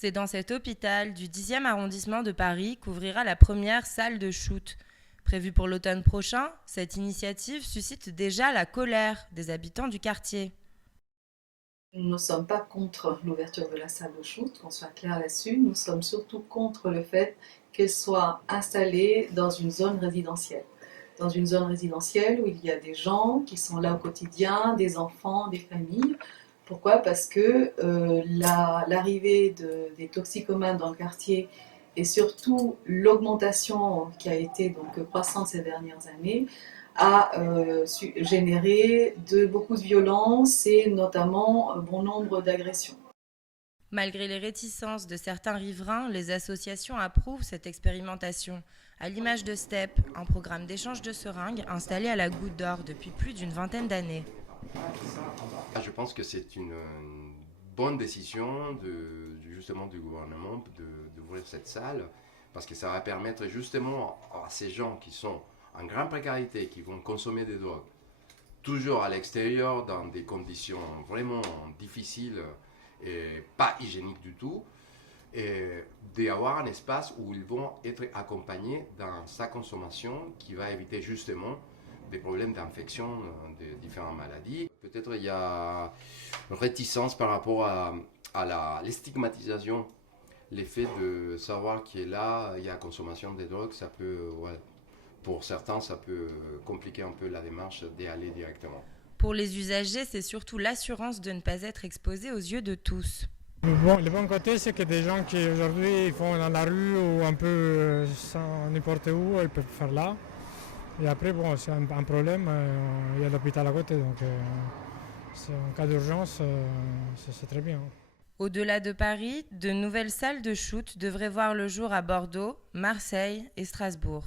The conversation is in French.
C'est dans cet hôpital du 10e arrondissement de Paris qu'ouvrira la première salle de shoot. Prévue pour l'automne prochain, cette initiative suscite déjà la colère des habitants du quartier. Nous ne sommes pas contre l'ouverture de la salle de shoot, qu'on soit clair là-dessus. Nous sommes surtout contre le fait qu'elle soit installée dans une zone résidentielle. Dans une zone résidentielle où il y a des gens qui sont là au quotidien, des enfants, des familles. Pourquoi? Parce que l'arrivée des toxicomanes dans le quartier et surtout l'augmentation qui a été donc croissante ces dernières années a généré beaucoup de violences et notamment bon nombre d'agressions. Malgré les réticences de certains riverains, les associations approuvent cette expérimentation, à l'image de STEP, un programme d'échange de seringues installé à la Goutte d'Or depuis plus d'une vingtaine d'années. Je pense que c'est une bonne décision justement du gouvernement d'ouvrir cette salle parce que ça va permettre justement à ces gens qui sont en grande précarité, qui vont consommer des drogues, toujours à l'extérieur dans des conditions vraiment difficiles et pas hygiéniques du tout, et d'avoir un espace où ils vont être accompagnés dans sa consommation qui va éviter justement des problèmes d'infection de différentes maladies. Peut-être il y a une réticence par rapport à la stigmatisation, l'effet de savoir qu'il est là, il y a consommation de drogue, ça peut, ouais, pour certains, ça peut compliquer un peu la démarche d'y aller directement. Pour les usagers, c'est surtout l'assurance de ne pas être exposé aux yeux de tous. Le bon côté, c'est que des gens qui aujourd'hui ils font dans la rue ou un peu sans n'importe où, ils peuvent faire là. Et après, bon, c'est un problème, il y a l'hôpital à côté, donc en cas d'urgence, c'est très bien. Au-delà de Paris, de nouvelles salles de shoot devraient voir le jour à Bordeaux, Marseille et Strasbourg.